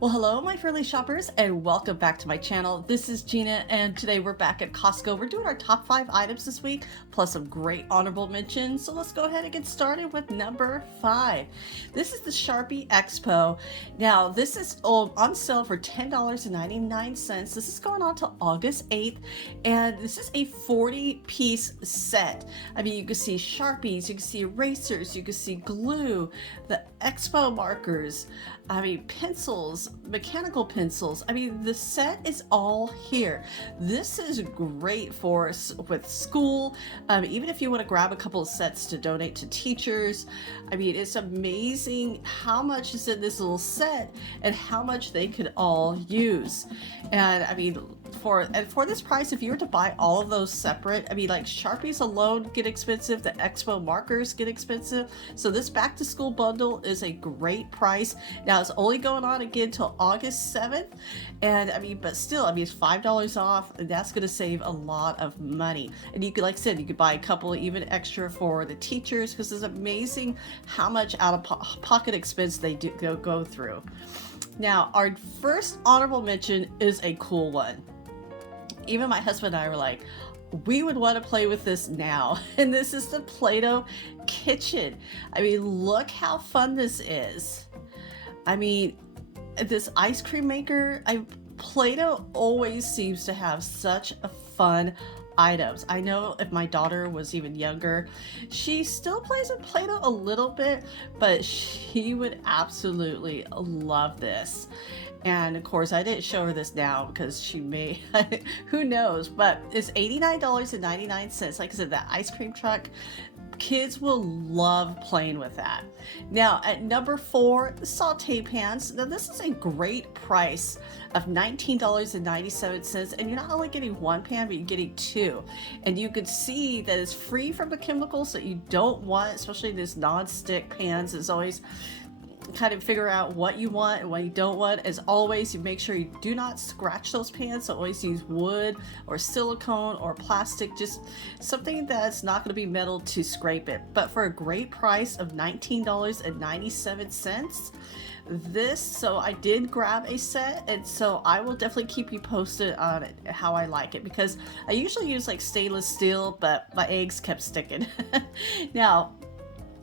Well, hello, my friendly shoppers, and welcome back to my channel. This is Gina, and today we're back at Costco. We're doing our top 5 items this week, plus some great honorable mentions. So let's go ahead and get started with number 5. This is the Sharpie Expo. Now, this is on sale for $10.99. This is going on till August 8th, and this is a 40-piece set. I mean, you can see Sharpies, you can see erasers, you can see glue, the Expo markers, I mean, pencils, mechanical pencils. I mean, the set is all here. This is great for with school. Even if you want to grab a couple of sets to donate to teachers. I mean, it's amazing how much is in this little set and how much they could all use. And I mean, for this price, if you were to buy all of those separate, I mean, like Sharpies alone get expensive, the Expo markers get expensive. So this back to school bundle is a great price. Now it's only going on again till August 7th. And I mean, but still, I mean, it's $5 off, and that's going to save a lot of money. And you could, like I said, you could buy a couple even extra for the teachers, because it's amazing how much out of pocket expense they do go through. Now, our first honorable mention is a cool one. Even my husband and I were like, we would want to play with this now. And this is the Play-Doh kitchen. I mean, look how fun this is. I mean, this ice cream maker, Play-Doh always seems to have such a fun items. I know if my daughter was even younger, she still plays with Play-Doh a little bit, but she would absolutely love this. And of course, I didn't show her this now because she may, who knows, but it's $89.99. Like I said, that ice cream truck, kids will love playing with that. Now, at number 4, the Saute Pans. Now, this is a great price of $19.97, and you're not only getting one pan, but you're getting 2. And you can see that it's free from the chemicals that you don't want, especially these non-stick pans. Is always kind of figure out what you want and what you don't want. As always, you make sure you do not scratch those pans, so always use wood or silicone or plastic, just something that's not going to be metal to scrape it. But for a great price of $19.97, so I did grab a set, and so I will definitely keep you posted on it, how I like it, because I usually use like stainless steel, but my eggs kept sticking. Now,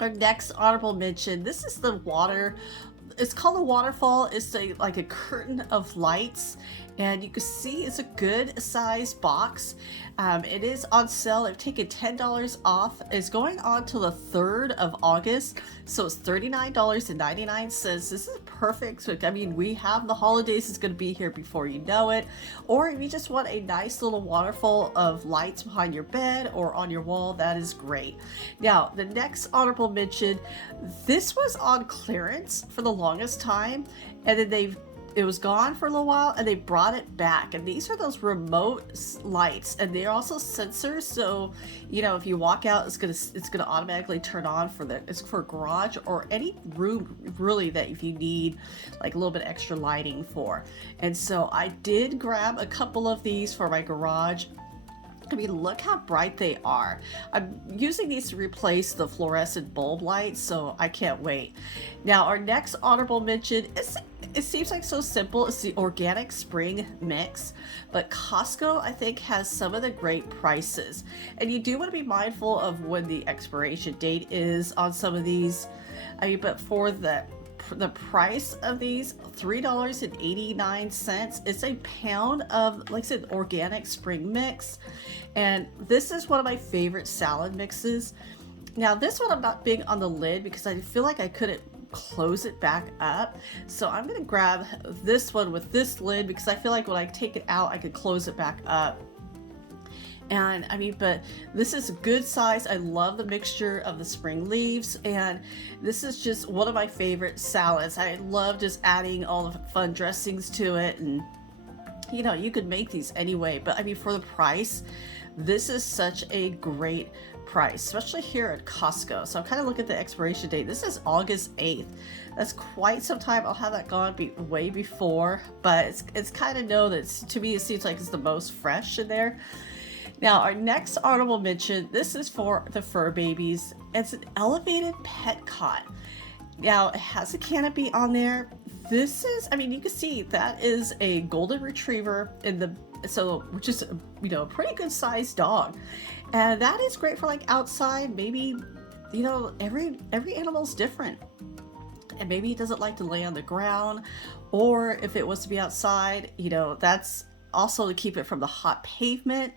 our next honorable mention, this is the water. It's called a waterfall. It's like a curtain of lights, and you can see it's a good size box. It is on sale. They've taken $10 off. It's going on till the 3rd of August, so it's $39.99. This is perfect. So, I mean, we have the holidays is going to be here before you know it. Or if you just want a nice little waterfall of lights behind your bed or on your wall, that is great. Now, the next honorable mention, this was on clearance for the longest time, and then it was gone for a little while, and they brought it back. And these are those remote lights, and they're also sensors. So, you know, if you walk out, it's gonna automatically turn on it's for garage or any room really that if you need like a little bit extra lighting for. And so I did grab a couple of these for my garage. I mean, look how bright they are. I'm using these to replace the fluorescent bulb lights, so I can't wait. Now, our next honorable mention it seems like so simple. It's the organic spring mix, but Costco, I think, has some of the great prices. And you do want to be mindful of when the expiration date is on some of these. I mean, but for the price of these, $3.89, it's a pound of, like I said, organic spring mix. And this is one of my favorite salad mixes. Now, this one I'm not big on the lid because I feel like I couldn't close it back up, so I'm gonna grab this one with this lid because I feel like when I take it out I could close it back up. And I mean, but this is a good size. I love the mixture of the spring leaves, and this is just one of my favorite salads. I love just adding all the fun dressings to it, and you know, you could make these anyway, but I mean, for the price, this is such a great price, especially here at Costco. So I'm kind of looking at the expiration date. This is August 8th. That's quite some time. I'll have that gone way before, but it's kind of know that to me it seems like it's the most fresh in there. Now, our next honorable mention, this is for the fur babies. It's an elevated pet cot. Now, it has a canopy on there. this is, I mean, you can see that is a golden retriever in the, so, which is, a pretty good sized dog. And that is great for like outside, maybe, every animal's different. And maybe he doesn't like to lay on the ground, or if it was to be outside, that's also to keep it from the hot pavement.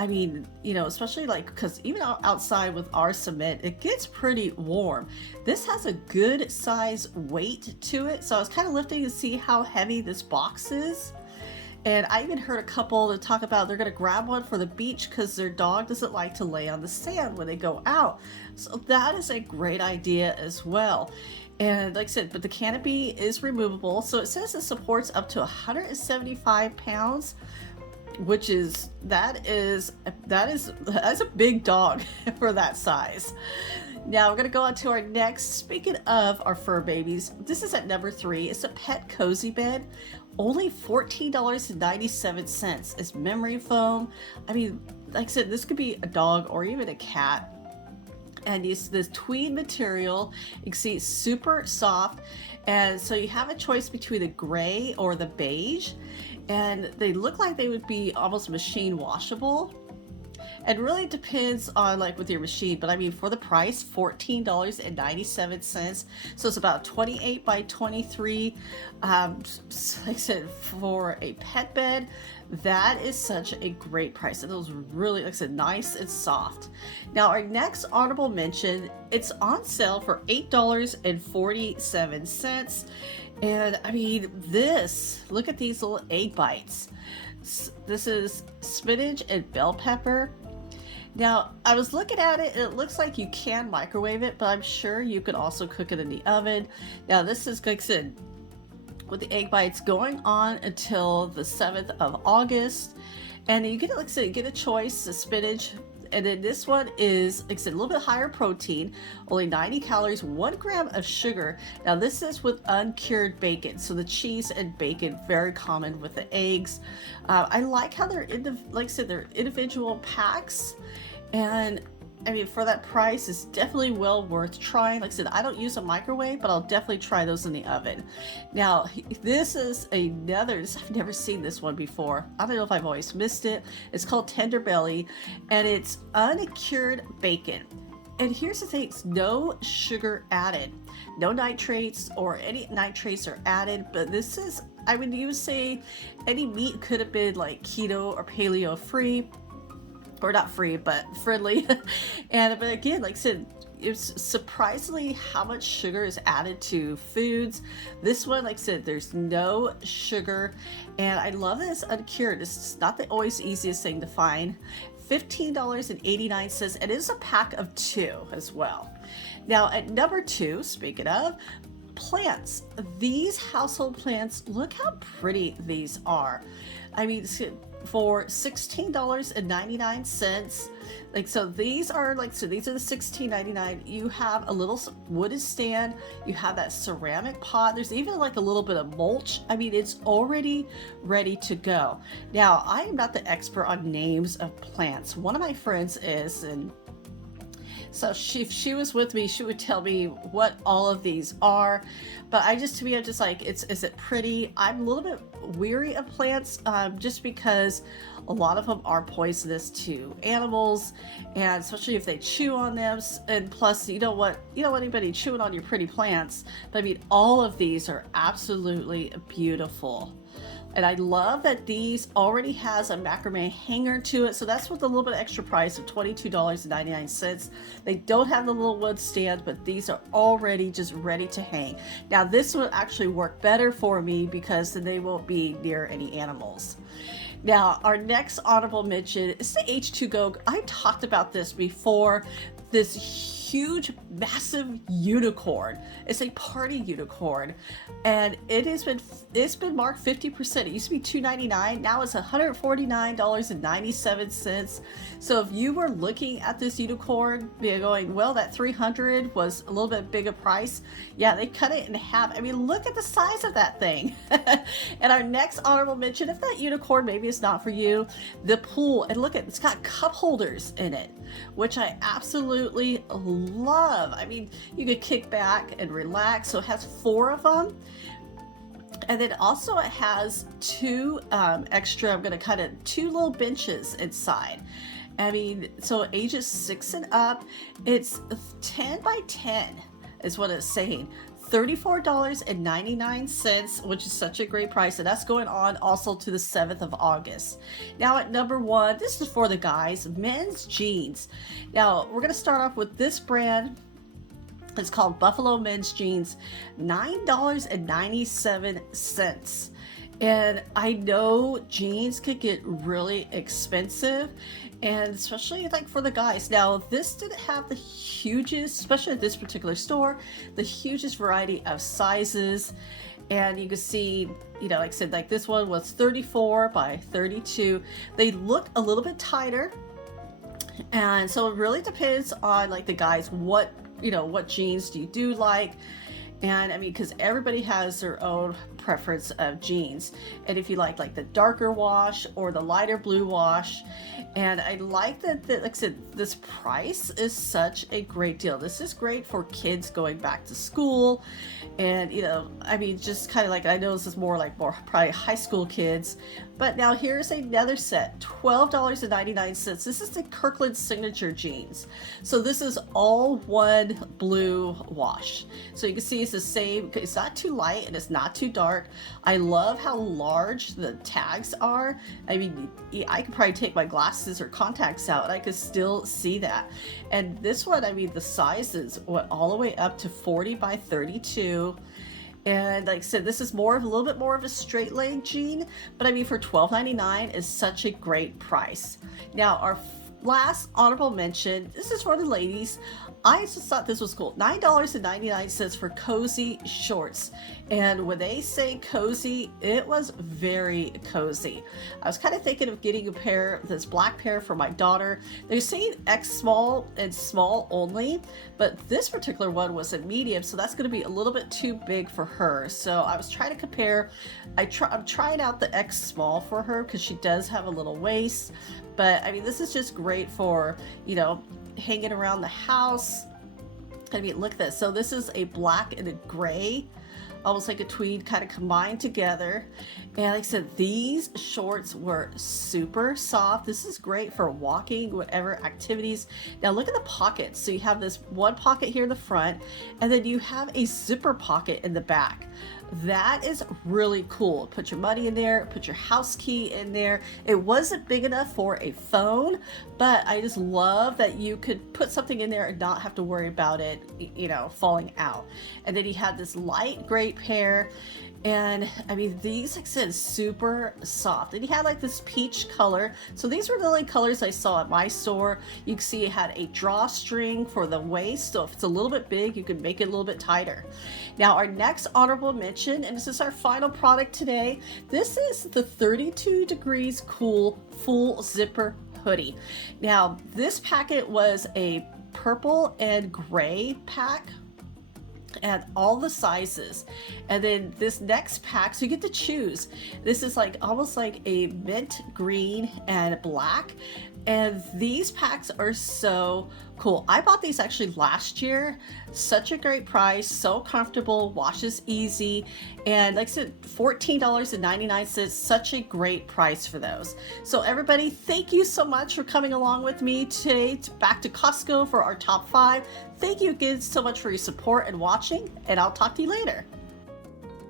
I mean, especially like, because even outside with our cement, it gets pretty warm. This has a good size weight to it. So I was kind of lifting to see how heavy this box is. And I even heard a couple that talk about they're going to grab one for the beach because their dog doesn't like to lay on the sand when they go out. So that is a great idea as well. And like I said, but the canopy is removable. So it says it supports up to 175 pounds, which is, that's a big dog for that size. Now we're going to go on to our next. Speaking of our fur babies, this is at number 3. It's a pet cozy bed. Only $14.97. It's memory foam. I mean, like I said, this could be a dog or even a cat. And it's this tweed material. You can see it's super soft. And so you have a choice between the gray or the beige. And they look like they would be almost machine washable. It really depends on like with your machine, but I mean for the price, $14.97. So it's about 28 by 23. Like I said, for a pet bed, that is such a great price. And those really, like I said, nice and soft. Now our next honorable mention, it's on sale for $8.47. And I mean, look at these little egg bites. This is spinach and bell pepper. Now, I was looking at it, and it looks like you can microwave it, but I'm sure you could also cook it in the oven. Now, this is, like I said, with the egg bites going on until the 7th of August. And you get, like I said, get a choice, the spinach. And then this one is, like I said, a little bit higher protein, only 90 calories, 1 gram of sugar. Now this is with uncured bacon. So the cheese and bacon, very common with the eggs. I like how they're, like I said, they're individual packs. And I mean, for that price, it's definitely well worth trying. Like I said, I don't use a microwave, but I'll definitely try those in the oven. Now, this is I've never seen this one before. I don't know if I've always missed it. It's called Tender Belly, and it's uncured bacon. And here's the thing, it's no sugar added. No nitrates or any nitrates are added, but this is, I would even say any meat could have been like keto or paleo free. Or not free, but friendly. But again, like I said, it's surprisingly how much sugar is added to foods. This one, like I said, there's no sugar. And I love that it's uncured. It's not always the easiest thing to find. $15.89. It is a pack of 2 as well. Now at number 2, speaking of, plants. These household plants, look how pretty these are. I mean, for $16.99. Like, so these are the $16.99. You have a little wooden stand, you have that ceramic pot, there's even like a little bit of mulch. I mean, it's already ready to go. Now, I am not the expert on names of plants. One of my friends is, and so if she was with me, she would tell me what all of these are. But I'm just like, is it pretty? I'm a little bit weary of plants, just because a lot of them are poisonous to animals, and especially if they chew on them. And plus, you don't want anybody chewing on your pretty plants. But I mean, all of these are absolutely beautiful. And I love that these already has a macrame hanger to it. So that's with a little bit extra price of $22.99. They don't have the little wood stand, but these are already just ready to hang. Now this will actually work better for me because then they won't be near any animals. Now our next honorable mention is the H2Go. I talked about this before. This huge, massive unicorn. It's a party unicorn, and it's been marked 50%. It used to be $299, now it's $149.97. So if you were looking at this unicorn, you're going, well, that $300 was a little bit big a price. Yeah, they cut it in half. I mean, look at the size of that thing. And our next honorable mention, if that unicorn maybe it's not for you, the pool. And look at, it's got cup holders in it, which I absolutely love. I mean, you could kick back and relax. So it has 4 of them. And then also it has two extra, I'm gonna cut it, two little benches inside. I mean, so ages 6 and up, it's 10 by 10 is what it's saying. $34.99, which is such a great price, and that's going on also to the 7th of August. Now at number 1, this is for the guys, men's jeans. Now we're gonna start off with this brand. It's called Buffalo Men's Jeans, $9.97. And I know jeans could get really expensive, and especially like for the guys. Now, this didn't have the hugest, especially at this particular store, the hugest variety of sizes. And you can see, you know, like I said, like this one was 34 by 32. They look a little bit tighter. And so it really depends on like the guys, what, you know, what jeans do you do like? And I mean, because everybody has their own preference of jeans. And if you like the darker wash or the lighter blue wash. And I like that, like I said, this price is such a great deal. This is great for kids going back to school. And, you know, I mean, just kind of like, I know this is more probably high school kids. But now here's another set, $12.99. This is the Kirkland Signature Jeans. So this is all one blue wash. So you can see it's the same, it's not too light and it's not too dark. I love how large the tags are. I mean, I could probably take my glasses or contacts out and I could still see that. And this one, I mean, the sizes went all the way up to 40 by 32. And like I said, this is more of a little bit more of a straight leg jean, but I mean for $12.99 is such a great price. Now our last honorable mention, this is for the ladies. I just thought this was cool. $9.99 for cozy shorts. And when they say cozy, it was very cozy. I was kind of thinking of getting a pair, this black pair for my daughter. They're saying X small and small only, but this particular one was a medium, so that's going to be a little bit too big for her. So I was trying to compare. I'm trying out the X small for her because she does have a little waist. But I mean, this is just great for, you know, hanging around the house. I mean, look at this. So this is a black and a gray, almost like a tweed kind of combined together. And like I said, these shorts were super soft. This is great for walking, whatever activities. Now look at the pockets. So you have this one pocket here in the front, and then you have a zipper pocket in the back. That is really cool. Put your money in there, put your house key in there. It wasn't big enough for a phone, but I just love that you could put something in there and not have to worry about it, you know, falling out. And then he had this light gray pair. And I mean, these, like I said, super soft. And he had like this peach color. So these were the only colors I saw at my store. You can see it had a drawstring for the waist. So if it's a little bit big, you can make it a little bit tighter. Now our next honorable mention, and this is our final product today. This is the 32 Degrees Cool full zipper hoodie. Now this packet was a purple and gray pack and all the sizes. And then this next pack, so you get to choose. This is like almost like a mint green and black. And these packs are so cool. I bought these actually last year. Such a great price, so comfortable, washes easy. And like I said, $14.99, such a great price for those. So everybody, thank you so much for coming along with me today back to Costco for our top 5. Thank you again so much for your support and watching, and I'll talk to you later.